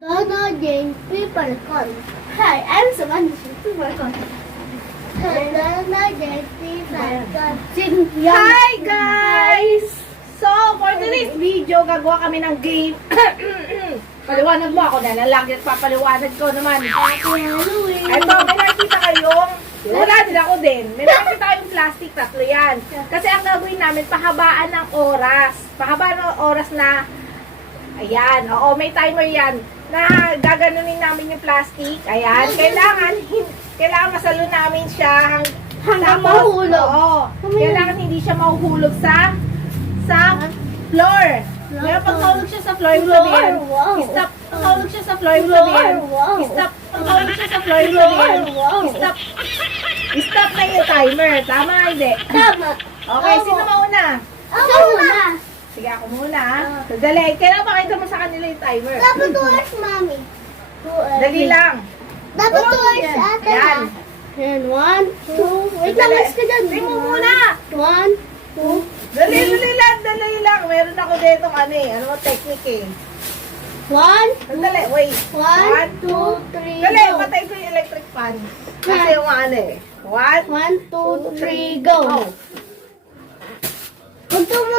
Donna Jane Peppercorn. Hi, I'm Samantha Peppercorn. Donna Jane Peppercorn. Hi guys! So, for today's video, gagawa kami ng game. Paliwanag mo ako na lalaki at papaliwanag ko naman. Ito, may nakikita kayong, wala din ako din. May nakikita kayong plastic, tatlo yan. Kasi ang gagawin namin, pahabaan ng oras. Pahabaan ng oras na, ayan, oo, may timer yan. Na gaganunin namin yung plastic. Ayan, kailangan masalo namin siya Hanggang mahulog. Oo, kailangan hindi siya mahuhulog sa floor. Ngayon, pag mahulog siya sa floor, yung sabihin, stop. Pag mahulog siya sa floor, yung sabihin, stop. Pag mahulog siya sa floor, yung sabihin, stop. Stop na yung timer. Tama, hindi? Tama. Okay, sino mauna? Ako muna. Sige, ako muna. Dali, kailangan pakita mo sa kanila yung timer. Dapat 2 hours, mami. 2 hours. Dali lang. Dapat 2 hours Yan. ate. Yan. Yan, 1, 2. Wait lang, mas ka dyan. Tingnan mo muna. 1, 2. Dali lang. Meron ako dito ano mo technique eh. 1, Dali, wait. 1, 2, 3, Dali, go. patay ko yung electric fan. Kasi yung eh. 1, 1, 2, 3, go. Punto mo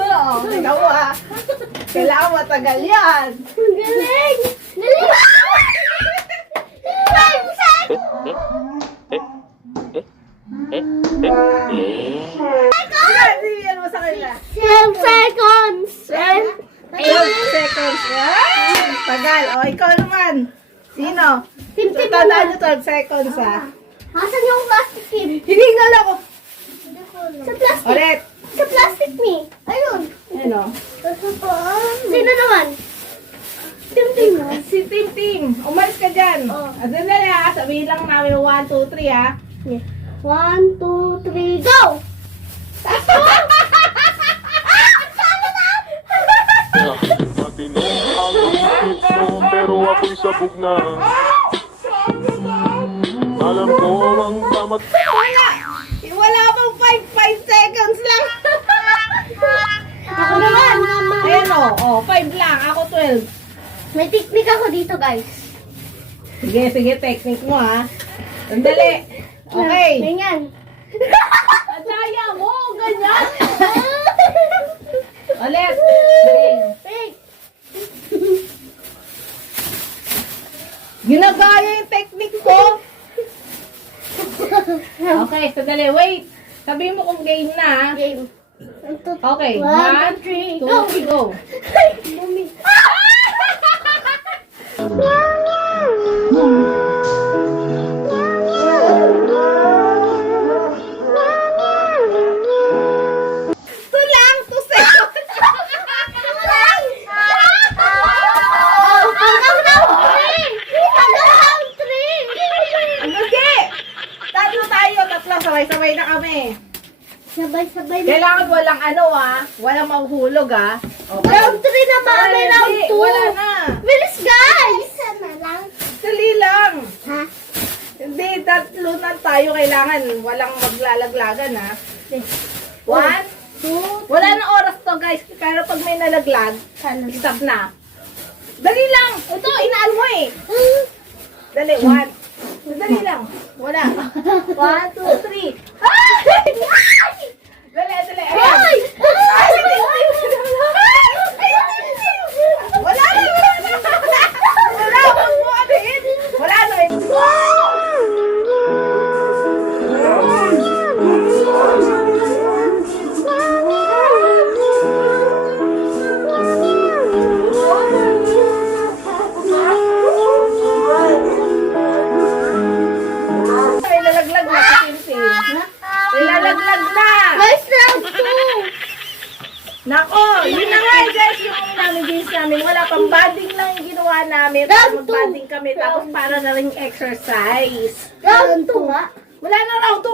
Oo, ikaw kailangan matagal yan. Ang galing! Dali! 5 seconds! Sige, yan mo sa kanila. 10 seconds! 12 seconds. Tagal. O, ikaw naman. Sino? Tandaan nyo 12 seconds Asan yung plastic tip? Hiningal ako. Sa plastic. Ulit. Sa plastic ni. Ayun. Ano? Sino naman? Tim-tim mo. Si Tim Tim. Umalis ka dyan. Oh. Ano na sabihin lang namin 1, 2, 3 ha. 1, 2, 3, go! Matinong ang isip mo, pero ako'y sabog na. Alam ko ang tamat. Wala pang 5 seconds lang. Ako naman. Ayan o. 5 lang. Ako 12. May technique ako dito, guys. Sige, technique mo ha. Sandali. Okay. Ganyan. Adaya mo, ganyan. Ulit. Fake. Ginagaya yung technique ko. Okay, sandali. Wait. Sabihin mo kung game na ha. Game. Okay. 1, 1, 2, 3, 2, go! 3, go. Bumi. Ito lang. 2 seconds. Hindi. Tatlo tayo. Sabay-sabay na kami. Sabay-sabay na. Kailangan walang walang mahuhulog Okay. Round 3 na mami, round Hindi, 2. wala na. Bilis, guys! Isa na lang. Dali lang. Ha? Hindi, tatlo na tayo kailangan. Walang maglalaglagan 1, 2, wala na oras to guys. Pero pag may nalaglag, stop na. Dali lang. Ito, inaan mo eh. Dali, 1. Dali lang. Wala. 1, 2, 3. Dali. Ay! Wala na. Wala. Huwag mo abihin. Wala na eh. May lalaglag na si Tintin. May lalaglag na. Guys, round 2. Nako, yun na nga guys, yung namin games namin. Wala pang banding lang yung ginawa namin. Para Round two. mag-banding kami. Tapos para na rin exercise. Round 2 nga. Wala na round 2.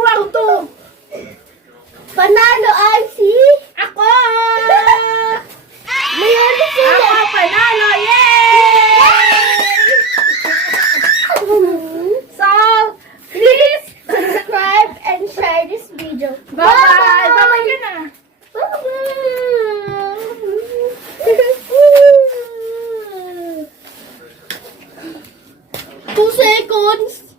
Panalo ay si... Ako! Mayon sila. Ako panalo! Yay! So, please Subscribe and share this video. bye-bye! Bye-bye ka na! Bye-bye. spoons.